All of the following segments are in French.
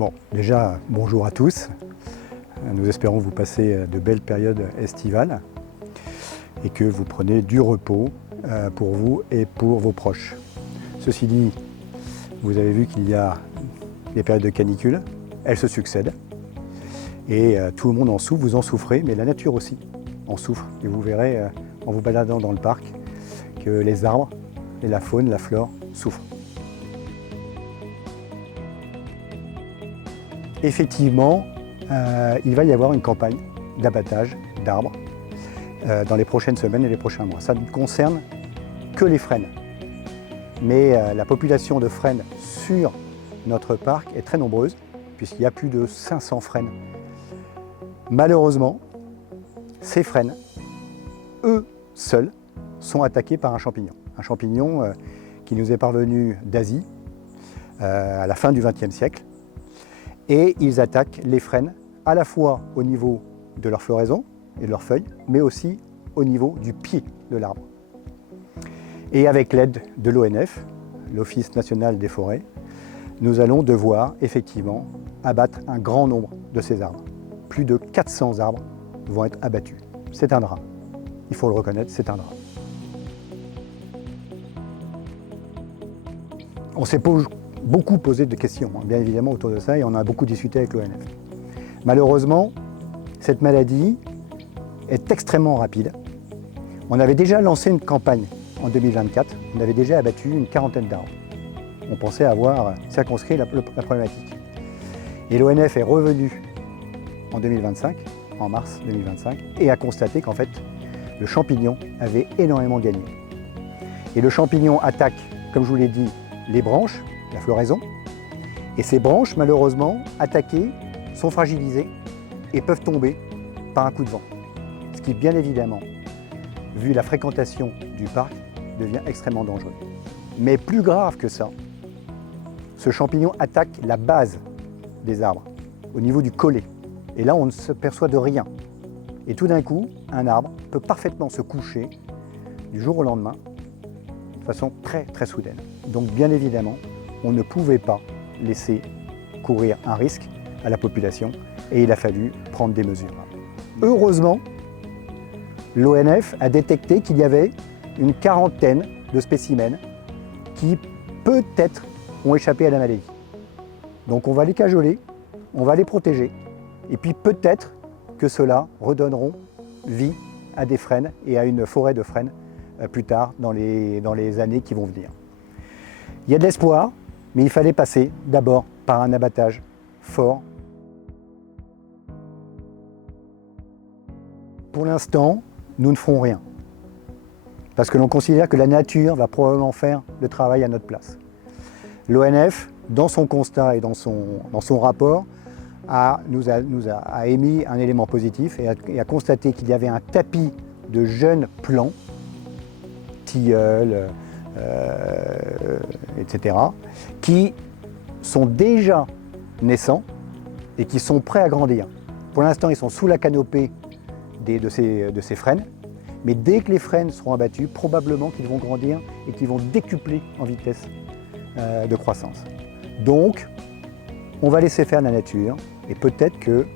Bon, déjà, bonjour à tous. Nous espérons vous passer de belles périodes estivales et que vous prenez du repos pour vous et pour vos proches. Ceci dit, vous avez vu qu'il y a des périodes de canicule, elles se succèdent et tout le monde en souffre, vous en souffrez, mais la nature aussi en souffre. Et vous verrez en vous baladant dans le parc que les arbres et la faune, la flore souffrent. Effectivement, il va y avoir une campagne d'abattage d'arbres dans les prochaines semaines et les prochains mois. Ça ne concerne que les frênes. Mais la population de frênes sur notre parc est très nombreuse, puisqu'il y a plus de 500 frênes. Malheureusement, ces frênes, eux seuls, sont attaqués par un champignon qui nous est parvenu d'Asie à la fin du XXe siècle. Et ils attaquent les frênes à la fois au niveau de leur floraison et de leurs feuilles, mais aussi au niveau du pied de l'arbre. Et avec l'aide de l'ONF, l'Office national des forêts, nous allons devoir effectivement abattre un grand nombre de ces arbres. Plus de 400 arbres vont être abattus. C'est un drame. Il faut le reconnaître, c'est un drame. On s'est beaucoup posé de questions, bien évidemment, autour de ça, et on a beaucoup discuté avec l'ONF. Malheureusement, cette maladie est extrêmement rapide. On avait déjà lancé une campagne en 2024, on avait déjà abattu une quarantaine d'arbres. On pensait avoir circonscrit la problématique. Et l'ONF est revenu en 2025, en mars 2025, et a constaté qu'en fait, le champignon avait énormément gagné. Et le champignon attaque, comme je vous l'ai dit, les branches, la floraison, et ces branches, malheureusement, attaquées, sont fragilisées et peuvent tomber par un coup de vent. Ce qui, bien évidemment, vu la fréquentation du parc, devient extrêmement dangereux. Mais plus grave que ça, ce champignon attaque la base des arbres, au niveau du collet. Et là, on ne se perçoit de rien. Et tout d'un coup, un arbre peut parfaitement se coucher du jour au lendemain, de façon très très soudaine. Donc bien évidemment, on ne pouvait pas laisser courir un risque à la population et il a fallu prendre des mesures. Heureusement, l'ONF a détecté qu'il y avait une quarantaine de spécimens qui peut-être ont échappé à la maladie. Donc on va les cajoler, on va les protéger et puis peut-être que ceux-là redonneront vie à des frênes et à une forêt de frênes plus tard dans les années qui vont venir. Il y a de l'espoir, mais il fallait passer d'abord par un abattage fort. Pour l'instant, nous ne ferons rien, parce que l'on considère que la nature va probablement faire le travail à notre place. L'ONF, dans son constat et dans son rapport, nous a émis un élément positif et a constaté qu'il y avait un tapis de jeunes plants, tilleuls, etc., qui sont déjà naissants et qui sont prêts à grandir. Pour l'instant, ils sont sous la canopée de ces frênes, mais dès que les frênes seront abattus, probablement qu'ils vont grandir et qu'ils vont décupler en vitesse de croissance. Donc, on va laisser faire la nature et peut-être que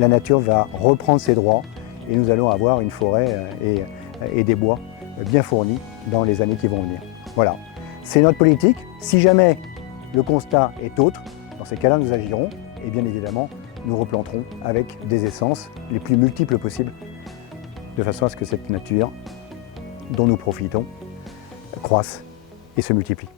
la nature va reprendre ses droits et nous allons avoir une forêt et des bois bien fournis dans les années qui vont venir. Voilà, c'est notre politique. Si jamais le constat est autre, dans ces cas-là, nous agirons et bien évidemment, nous replanterons avec des essences les plus multiples possibles, de façon à ce que cette nature dont nous profitons croisse et se multiplie.